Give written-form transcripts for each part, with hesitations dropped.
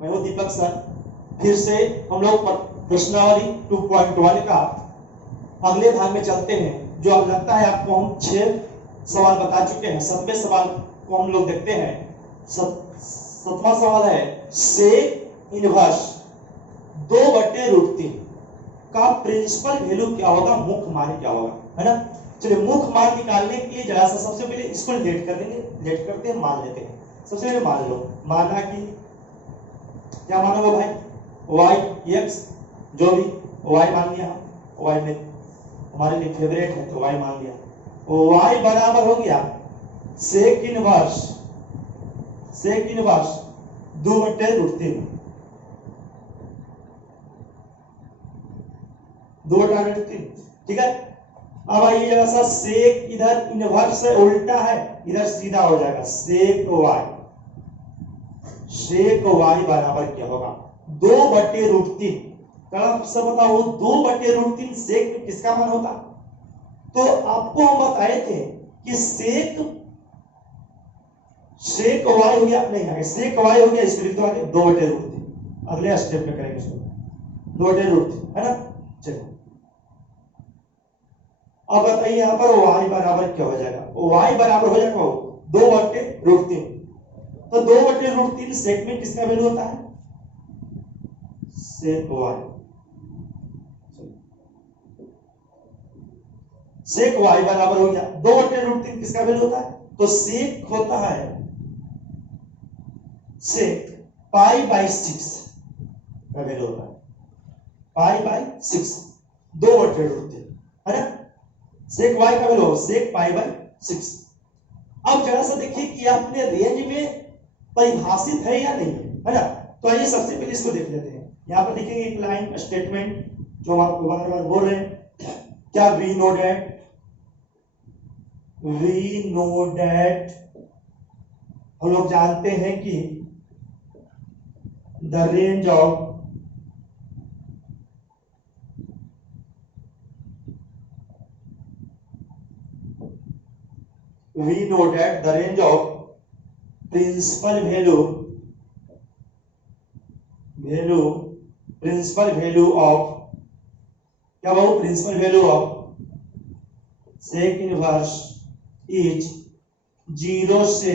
मैं हूं दीपक सर। फिर से हम लोग प्रश्नावली 2.1 का अगले भाग में चलते हैं। जो अब लगता है आपको हम 6 सवाल बता चुके हैं। 7वें सवाल को हम लोग देखते हैं। 7वां सवाल है सेक इनवर्स 2/√3 का प्रिंसिपल वैल्यू क्या होगा, मुख्य मान क्या होगा, है ना। चलिए मुख्य मान निकालने के लिए जरा सा सबसे पहले इसको लेट कर देंगे। लेट करते हैं, मान लेते हैं। सबसे पहले मान लो, माना कि क्या मानोगे भाई, y x जो भी y मान लिया, y में हमारे लिए फेवरेट है तो y मान लिया। y बराबर हो गया सेक इनवर्स 2/√3 2/√3, ठीक है। अब आइए जरा सा, सेक इधर इनवर्स से उल्टा है, इधर सीधा हो जाएगा। सेक y बराबर क्या होगा, 2/√3। कल सब बताओ 2/√3 सेक में किसका मान होता। तो आपको हम बताए थे कि सेक y हो गया, नहीं आगे सेक y हो गया, इसको लिख दो आगे 2/√3। अगले स्टेप में करेंगे इसको 2/√3, है ना। चलिए अब बताइए यहां पर y बराबर क्या हो जाएगा। y बराबर हो जाएगा 2/√3। तो 2/√3 सेक में किसका वैल्यू होता है, सेक y। सेक y बराबर हो गया 2/√3 किसका वैल्यू होता है, तो सेक होता है सेक π/6 का वैल्यू होता है, π/6 2/√3, है ना। सेक y का वैल्यू सेक π/6। अब जरा सा देखिए कि आपने रेंज में परिभाषित है या नहीं है ना। तो आइए सबसे पहले इसको देख लेते हैं। यहां पर देखेंगे एक लाइन स्टेटमेंट जो हम आपको बार बार बोल रहे हैं, क्या वी नो दैट हम लोग जानते हैं कि the range of principal value of क्या बहु principal value of sec inverse is 0 से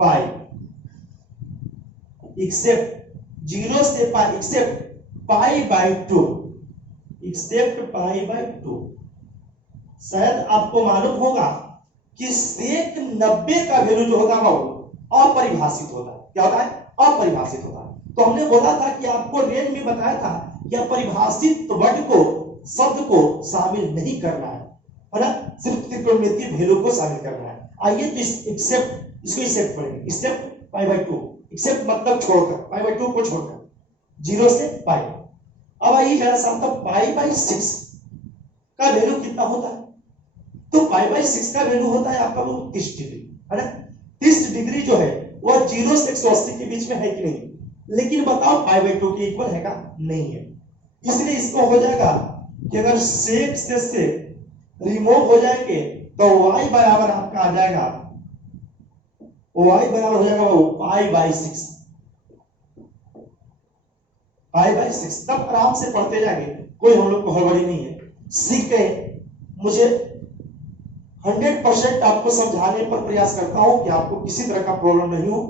पाई एक्सेप्ट 0 से पाई एक्सेप्ट π/2 शायद आपको मालूम होगा कि सेक 90 का वैल्यू जो होता है वो अपरिभाषित होता है। क्या होता है, अपरिभाषित होता है। तो हमने बोला था कि आपको रेंज में बताया था कि अपरिभाषित वर्ड को शब्द को शामिल नहीं करना है ना, सिर्फ त्रिकोणमितीय वैल्यू को शामिल करना है। आइए तो एक्सेप्ट इसको एक्सेप्ट पढ़ेंगे। एक्सेप्ट π/2, एक्सेप्ट मतलब छोड़कर, π/2 को छोड़कर 0 से पाई। अब आइए जरा सा, मतलब π/6 का वैल्यू कितना होता है, तो π/6 का वैल्यू होता है आपका वो 30 डिग्री, है ना। 30 डिग्री जो है वो 0 से 180 के बीच में है कि नहीं, लेकिन बताओ π/2 के इक्वल है का, नहीं है। इसलिए इसको हो जाएगा कि अगर सेक से रिमूव हो जाएंगे तो y बराबर आपका आ जाएगा, y बराबर हो जाएगा वो π/6। तब आराम से पढ़ते जाएंगे, कोई हम लोग को हड़बड़ी नहीं है। सीख गए, मुझे 100% आपको समझाने पर प्रयास करता हूं कि आपको किसी तरह का प्रॉब्लम नहीं हो,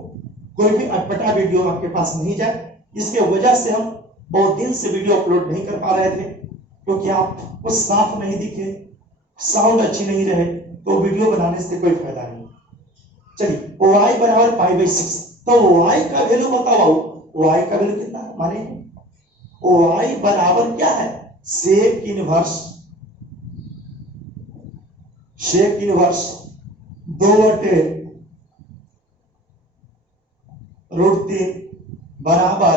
कोई भी अटपटा वीडियो आपके पास नहीं जाए। इसके वजह से हम बहुत दिन से वीडियो अपलोड नहीं कर पा रहे थे, क्योंकि आपको साफ नहीं दिखे, साउंड अच्छी नहीं रहे, तो वीडियो बनाने से कोई फायदा नहीं। चलिए y बराबर π/6, तो y का वैल्यू बताओ, y का वैल्यू कितना है, माने y बराबर क्या है, सेक इनवर्स 2/√3 बराबर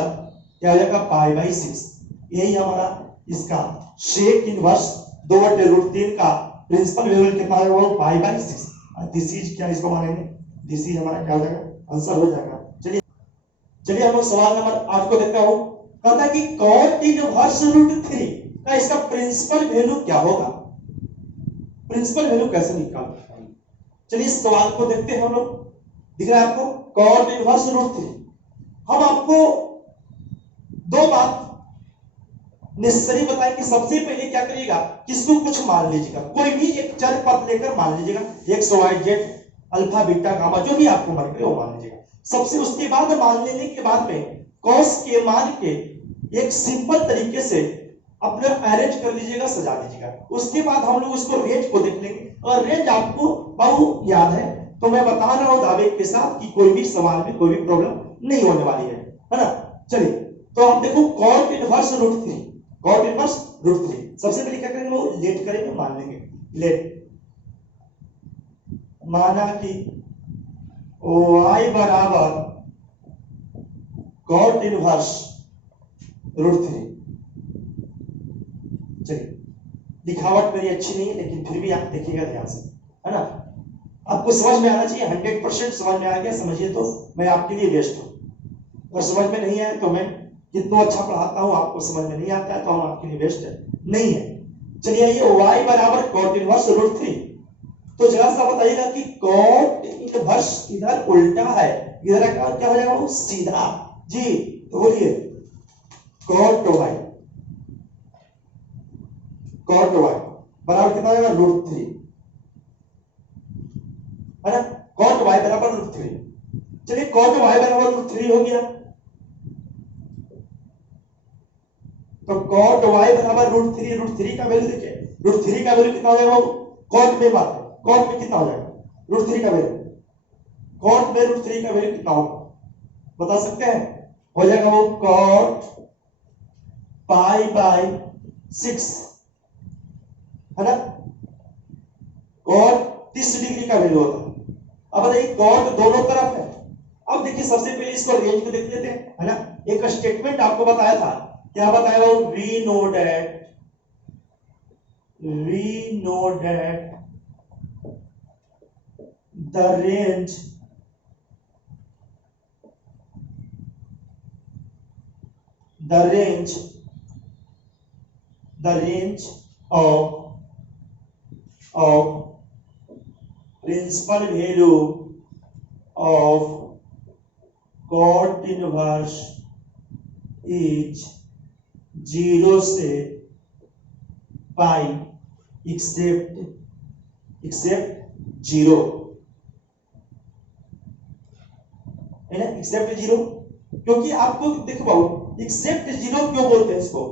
क्या हो जाएगा π/6। यही हमारा इसका सेक इनवर्स 2/√3 का प्रिंसिपल वैल्यू कितना है, वो π/6। दिस इज क्या, इसको मानेंगे दिस इज हमारा क्या हो जाएगा, आंसर हो जाएगा। चलिए हम लोग सवाल नंबर 8 को देखते हो। कहता है कि cot इनवर्स √3 का इसका प्रिंसिपल वैल्यू क्या होगा। प्रिंसिपल वैल्यू कैसे निकालते हैं, चलिए इस सवाल को देखते हैं हम लोग। दिख रहा है आपको, कॉट इनवर्स रूट 3। हम आपको दो बात नेसेसरी बताएं कि सबसे पहले क्या करिएगा, किसको कुछ मान लीजिएगा, कोई भी एक चर पद लेकर मान लीजिएगा, x y z alpha beta gamma जो भी आपको मन करे वो मान लीजिएगा। सबसे उसके बाद मान लेने के बाद में कॉस के मान के एक सिंपल तरीके से अपने अरेंज कर लीजिएगा, सजा लीजिएगा। उसके बाद हम लोग उसको रेंज को देख लेंगे, और रेंज आपको बहुत याद है तो मैं बता रहा हूं दावे के साथ कि कोई भी सवाल में कोई भी प्रॉब्लम नहीं होने वाली है ना। चलिए तो आप देखो cot inverse root 3, cot inverse root 3। सबसे पहले क्या करेंगे, वो लेट करेंगे, मान लेंगे। लेट माना कि y बराबर कॉट इनवर्स रूट 3। चलिए लिखावट मेरी अच्छी नहीं है लेकिन फिर भी आप देखिएगा ध्यान से, है ना। आपको समझ में आना चाहिए, 100% समझ में आ गया समझिए तो मैं आपके लिए बेस्ट हूं, और समझ में नहीं आया तो मैं कितना अच्छा पढ़ाता हूं आपको समझ में नहीं आता है तो हम आपके लिए बेस्ट नहीं है। चलिए ये y बराबर कॉट इनवर्स रूट 3। तो जरा सा बताइएगा कि कॉट इनवर्स इधर उल्टा है, इधर क्या हो जाएगा, वो सीधा जी। तो बोलिए कॉट y, कॉट y बराबर कितना हो जाएगा, रूट 3, है ना। कॉट y बराबर रूट 3। चलिए कॉट y बराबर रूट 3 हो गया, तो कॉट y बराबर रूट 3, रूट 3 का वैल्यू देखिए, रूट 3 का वैल्यू कितना हो जाएगा, वो कॉट में बात है, कॉट में कितना हो जाएगा रूट 3 का वैल्यू, कॉट में रूट 3 का वैल्यू कितना होगा बता सकते हैं, हो जाएगा वो कॉट पाई बाय 6, है ना। कॉट 30 डिग्री का वैल्यू होता है। अब बताइए कॉट दोनों तरफ है। अब देखिए सबसे पहले इसको रेंज को देख लेते हैं, है ना। एक स्टेटमेंट आपको बताया था, क्या बताया वो, we know that the range of principal value of cot inverse is 0 से पाई except 0, है ना, एक्सेप्ट 0। क्योंकि आपको देखो बाबू, एक्सेप्ट 0 क्यों बोलते हैं इसको,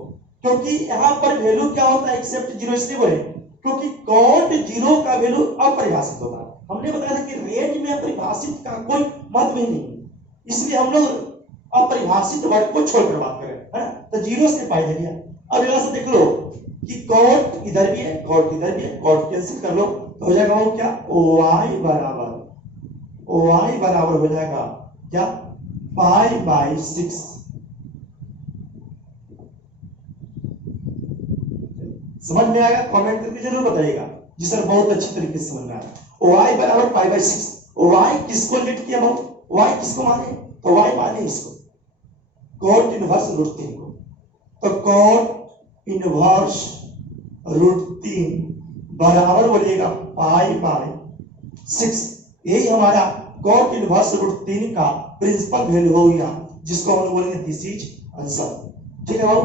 क्योंकि यहां पर वैल्यू क्या होता है, एक्सेप्ट 0 इसलिए बोले क्योंकि कॉट 0 का वैल्यू अपरिभाषित होता है। हमने बताया था कि रेंज में अपरिभाषित का कोई महत्व ही नहीं, इसलिए हम लोग अपरिभाषित वर्ड को छोड़कर बात करें, है ना। तो 0 से पाई दे दिया। अब यहां से देख लो कि कॉट इधर भी है, कॉट इधर भी है, कॉट कैंसिल कर लो तो हो जाएगा वो क्या, y बराबर हो जाएगा क्या, पाई बाय 6। समझ में आएगा, कमेंट करके जरूर बताइएगा जी सर बहुत अच्छी तरीके से समझ में आया। y बराबर पाई बाय 6। y किसको लेट किया भाव, y किसको माने, तो y माने इसको, कॉट इनवर्स रूट 3 को। तो कॉट इनवर्स रूट 3 बराबर बोलिएगा पाई बाय 6। यही हमारा कॉट इनवर्स रूट 3 का प्रिंसिपल वैल्यू हो गया, जिसको हम लोग बोलेंगे दिस इज आंसर। ठीक है भाई,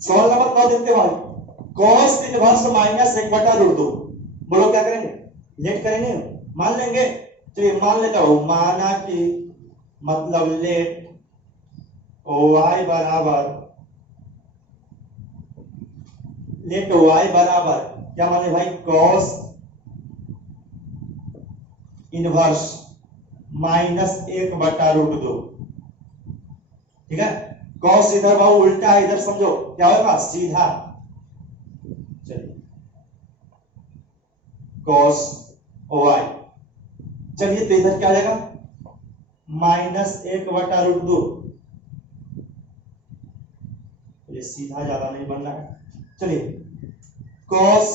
सवाल नंबर 9 देखते हैं भाई, cos इनवर्स माइनस 1/√2। बोलो क्या करेंगे, लेट करेंगे, मान लेंगे। चलिए मान लेता हूं, माना कि मतलब लेट y बराबर क्या माने भाई, cos इनवर्स माइनस 1/√2। ठीक है, cos इधर भाव उल्टा है, इधर समझो क्या होगा, सीधा। चलिए cos y, चलिए तो इधर क्या आ जाएगा, माइनस 1/√2। चलिए सीधा ज्यादा नहीं बन रहा है, चलिए cos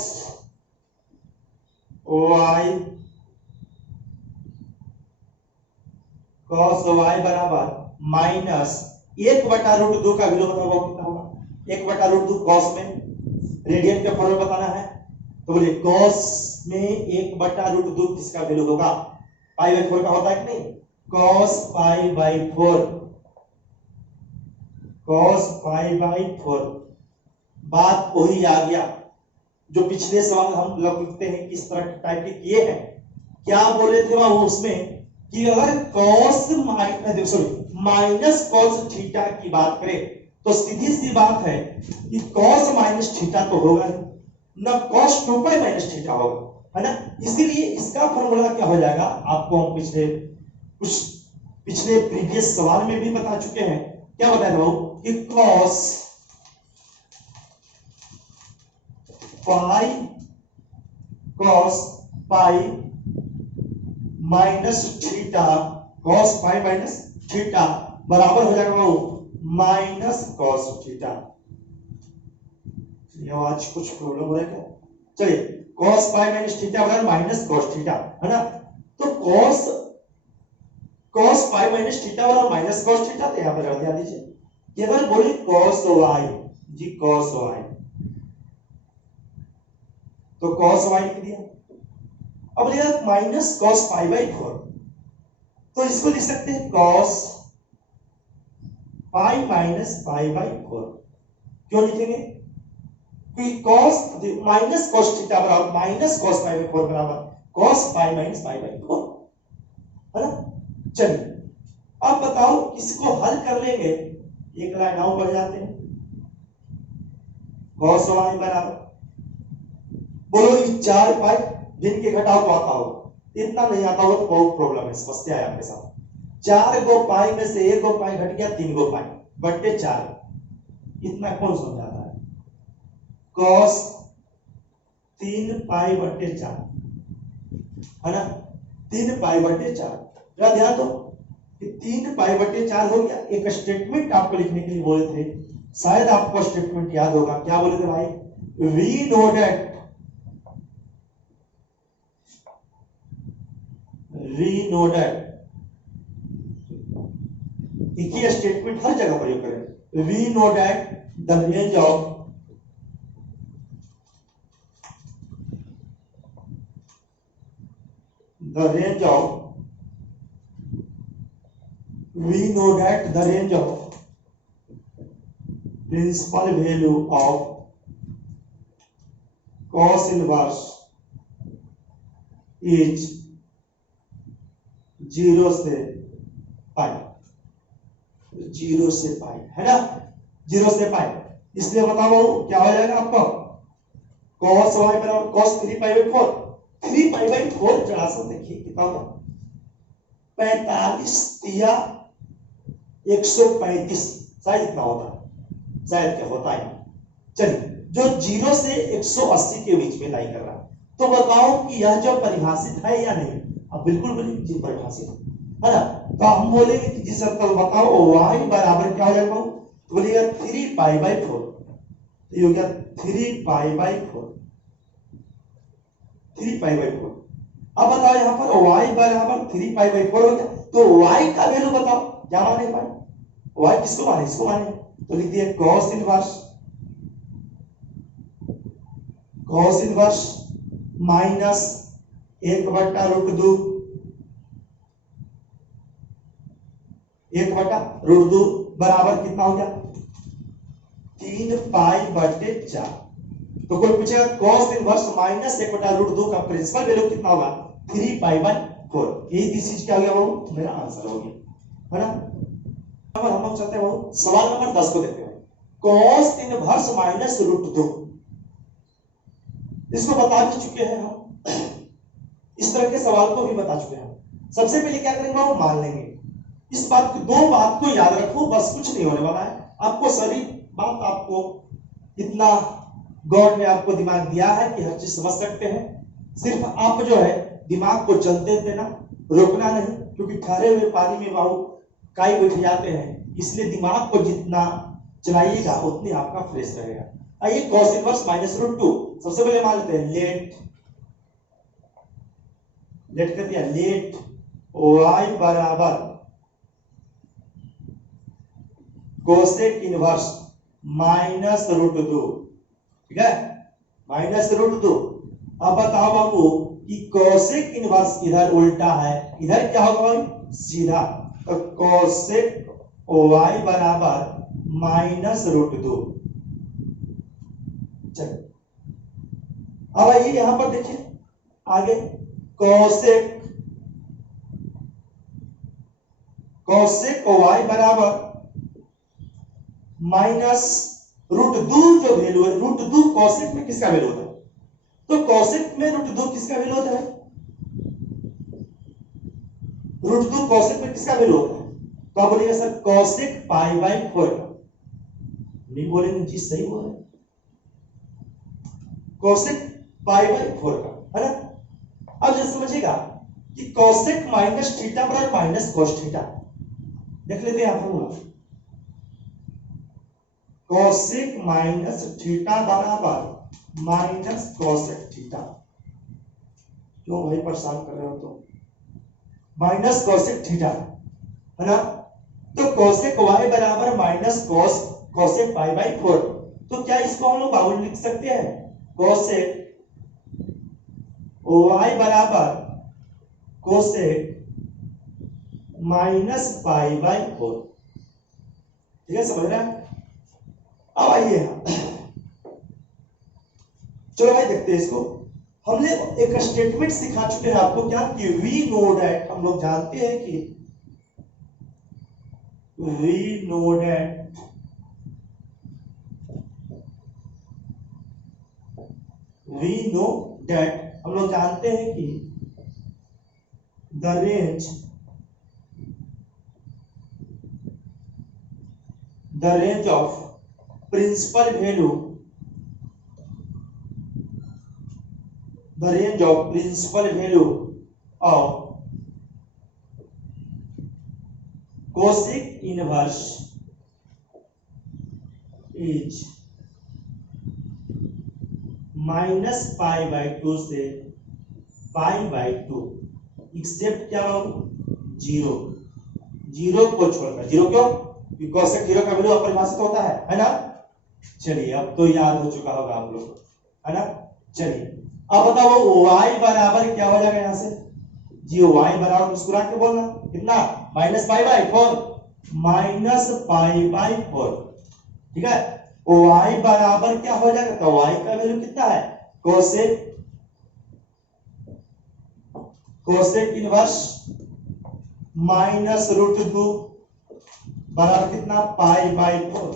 y बराबर माइनस 1/√2 का वैल्यू बताओ कितना होगा, 1/√2 cos में रेडियन के फॉर्म में बताना है, तो बोले कॉस में 1/√2 किसका वैल्यू होगा? π/4 का होता है कि नहीं? cos π/4, cos π/4। बात वही आ गया जो पिछले सवाल हम लोग लिखते हैं किस तरह टाइप के किए हैं। क्या बोले थे वहां उसमें कि अगर cos माइनस cos थीटा की बात करें तो सीधी सी बात है कि cos माइनस थीटा तो होगा ना, cos 2π माइनस थीटा होगा, है ना। इसीलिए इसका फॉर्मूला क्या हो जाएगा आपको हम पिछले प्रीवियस सवाल में भी बता चुके हैं। क्या बताया था कि cos pi minus theta, cos pi minus theta बराबर हो जाएगा माइनस cos थीटा। आज कुछ प्रॉब्लम हो रहा है क्या? चलिए, cos पाई माइनस थीटा बराबर माइनस cos थीटा, है ना। तो cos पाई माइनस थीटा बराबर माइनस cos थीटा, तो यहां पर रख दिया दीजिए। ये बार बोली cos y जी, cos y, तो cos y लिख दिया। अब लिखा माइनस cos π/4, तो इसको लिख सकते हैं cos पाई माइनस π/4। क्यों लिखेंगे? क्योंकि cos माइनस cos थीटा बराबर माइनस cos π/4 बराबर cos पाई माइनस π/4, है ना। चलिए अब बताओ इसको हल कर लेंगे, एक लाइन और बढ़ जाते हैं। cos y बराबर बोलो 4 पाई, गिन के घटाओ तो आता होगा, इतना नहीं आता होगा तो बहुत प्रॉब्लम है, समस्या है आपके साथ। 4 गो पाई में से 1 गो पाई घट गया, 3 गो पाई बट्टे 4, इतना कौन समझाता है? cos 3 पाई बट्टे 4, है ना, 3 पाई बट्टे 4। जरा ध्यान दो कि 3 पाई बट्टे 4 हो गया। एक स्टेटमेंट आपको लिखने के लिए बोले थे, शायद आपको स्टेटमेंट याद होगा। क्या बोले थे भाई? वी नो दैट एक ही स्टेटमेंट हर जगह प्रयोग करें। We know that the range of principal value of cos inverse is 0 से पाई, 0 से पाई, है ना, 0 से पाई। इसलिए बताओ क्या हो जाएगा आपको? cos y बराबर cos 3π/4, 3π/4 जरा सा देखिए कितना होगा, 45 या 135, शायद इतना होता है, शायद क्या होता है। चलिए, जो 0 से 180 के बीच में लाई कर रहा है, तो बताओ कि यह जो परिभाषित है या नहीं? अब बिल्कुल जी परिभाषित है ना। तो हम बोलेंगे कि जिस अंतर बताओ y बराबर क्या हो जाएगा? तो बोलिएगा 3π/4, ये हो गया 3π/4, 3π/4। अब बताओ यहां पर y बराबर 3π/4 हो गया, तो y का वैल्यू बताओ क्या माने भाई? y किसको माने? इसको माने, तो लिख दिया cos इनवर्स माइनस 1/√2, 1/√2 बराबर कितना हो गया? 3π/4। तो कोई पूछेगा cos इनवर्स माइनस 1/√2 का प्रिंसिपल वैल्यू कितना होगा? 3π/4। यही चीज क्या हो गया वो मेरा आंसर हो गया, है ना। अब हम लोग चलते हैं वो सवाल नंबर 10 को देखते हैं। cos इनवर्स माइनस √2, इसको बता भी चुके हैं हम, इस तरह के सवाल को भी बता चुके हैं। सबसे पहले क्या करेंगे, वो मान लेंगे। इस बात को, दो बात को याद रखो, बस कुछ नहीं होने वाला है। आपको सभी बात, आपको इतना गॉड ने आपको दिमाग दिया है कि हर चीज समझ सकते हैं। सिर्फ आप जो है दिमाग को चलते देना, रोकना नहीं, क्योंकि ठहरे हुए पानी में बाहु काई बैठ जाते हैं, इसलिए दिमाग को जितना चलाइएगा उतनी आपका फ्रेश रहेगा। आइए cos इनवर्स माइनस √2 सबसे पहले मान लेते हैं। लेट कर दिया, लेट y बराबर कोसेक इनवर्स माइनस √2, ठीक है, माइनस √2। अब बताओ बाबू कि कोसेक इनवर्स इधर उल्टा है, इधर क्या होगा भाई सीधा, तो कोसेक y बराबर -√2। चलिए अब आइए यहां पर देखिए आगे, कोसेक y बराबर -√2 जो वैल्यू है, √2 कोसेक में किसका वैल्यू होता है, तो कोसेक में √2 किसका वैल्यू होता है, √2 कोसेक में किसका वैल्यू होता है, तो आप बोलिएगा सर कोसेक π/4 का, नहीं बोलेंगे जी सही बोल रहे, कोसेक π/4 का है ना। अब जैसे समझिएगा कि कोसेक माइनस थीटा बराबर माइनस कोस थीटा, देख लेते हैं आप फॉर्मूला, कोसेक माइनस थीटा बराबर माइनस कोसेक थीटा, क्यों भाई परेशान कर रहे हो, तो माइनस कोसेक थीटा है ना, तो कोसेक y बराबर माइनस कोसेक π/4, तो क्या इसको हम लोग बाबू लिख सकते हैं, कोसेक y बराबर कोसेक -π/4, ठीक है समझ रहे हैं। अब आइए चलो भाई देखते हैं इसको, हमने एक स्टेटमेंट सिखा चुके हैं आपको क्या कि वी नो दैट, हम लोग जानते हैं कि वी नो दैट हम लोग जानते हैं कि the range of principal value, the range of principal value of cosec inverse is -π/2 से π/2 एक्सेप्ट क्या हो 0, 0 को छोड़कर, 0 क्यों, क्योंकि कोसेक 0 का वैल्यू अपरिभाषित होता है ना। चलिए अब तो याद हो चुका होगा आप लोग है ना। चलिए अब बताओ y बराबर क्या हो जाएगा यहां से जी, y बराबर मुस्कुरा के बोलना कितना -π/4, -π/4, ठीक है, y बराबर क्या हो जाएगा, तो y का वैल्यू कितना है, कोसेक इनवर्स -√2 बराबर कितना π/4,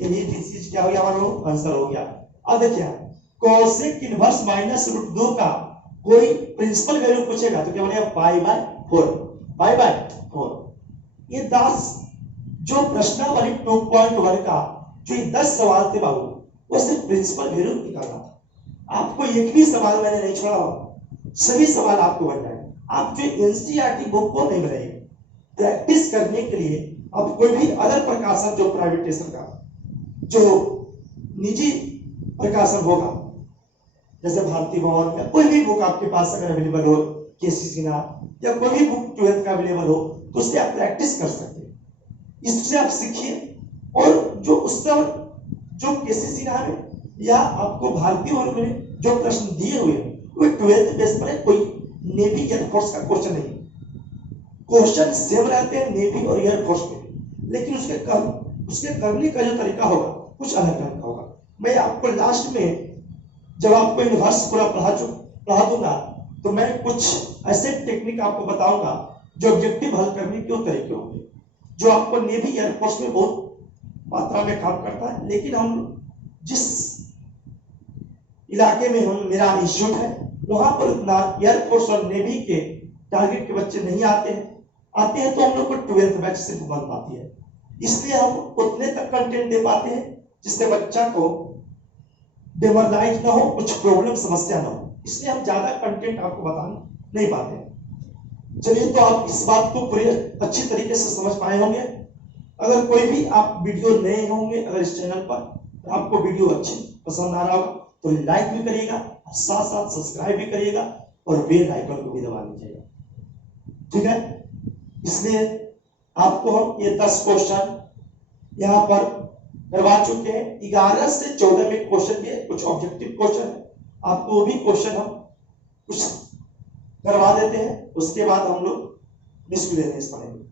यही चीज क्या हो गया हमारा आंसर हो गया। अब देखिए कोसेक इनवर्स -√2 का कोई प्रिंसिपल वैल्यू पूछेगा तो क्या बनेगा π/4, ये 10 जो प्रश्नावली 2.1 का जो 10 सवाल थे बाबू, वो सिर्फ प्रिंसिपल वैल्यू निकालना था, आपको एक भी सवाल मैंने नहीं छोड़ा, सभी सवाल आपको बन जाएंगे, आप जो एनसीईआरटी बुक को नहीं बनाइए, प्रैक्टिस करने के लिए अब कोई भी अदर प्रकाशन जो प्राइवेटेशन का जो निजी प्रकाशन होगा, जैसे भारतीय भवन या कोई भी बुक आपके पास अगर अवेलेबल हो, केसी सिन्हा या कोई भी बुक 12th का अवेलेबल हो, तो उससे आप प्रैक्टिस कर सकते हैं, इससे आप सीखिए, और जो उस समय जो केसी सिन्हा में या आपको भारतीय भवन में जो प्रश्न दिए हुए हैं वो 12th बेस पर है, कोई नेवी एयरफोर्स का क्वेश्चन नहीं, क्वेश्चन सेम रहते हैं नेवी और एयरफोर्स में, लेकिन उसके करने का जो तरीका होगा कुछ अलग ढंग का होगा। मैं आपको लास्ट में जब आपको इनवर्स पूरा पढ़ा दूंगा तो मैं कुछ ऐसे टेक्निक आपको बताऊंगा जो ऑब्जेक्टिव हल करने के तरीके होंगे, जो आपको नेवी एयरफोर्स में बहुत मात्रा में काम करता है, लेकिन हम जिस इलाके में मेरा इंस्टीट्यूट है वहां पर उतना एयरफोर्स और नेवी के टारगेट के बच्चे नहीं आते हैं तो हम लोग को 12th बैच सिर्फ बन पाती है, इसलिए हम उतने तक कंटेंट दे पाते हैं जिससे बच्चा को डेमोरलाइज ना हो, कुछ प्रॉब्लम समस्या ना हो, इसलिए हम ज्यादा कंटेंट आपको बता नहीं पाते। चलिए तो आप इस बात को पूरी अच्छी तरीके से समझ पाए होंगे। अगर कोई भी आप वीडियो नए होंगे अगर इस चैनल पर, तो आपको वीडियो अच्छी पसंद आ रहा होगा तो लाइक भी करिएगा, साथ साथ सब्सक्राइब भी करिएगा और बेल आइकन को भी दबा लीजिएगा, ठीक है। इसलिए आपको हम ये 10 क्वेश्चन यहाँ पर करवा चुके हैं, 11 से 14 में क्वेश्चन दिए, कुछ ऑब्जेक्टिव क्वेश्चन है, आपको वो भी क्वेश्चन हम कुछ करवा देते हैं, उसके बाद हम लोग मिसलेनियस पढ़ेंगे।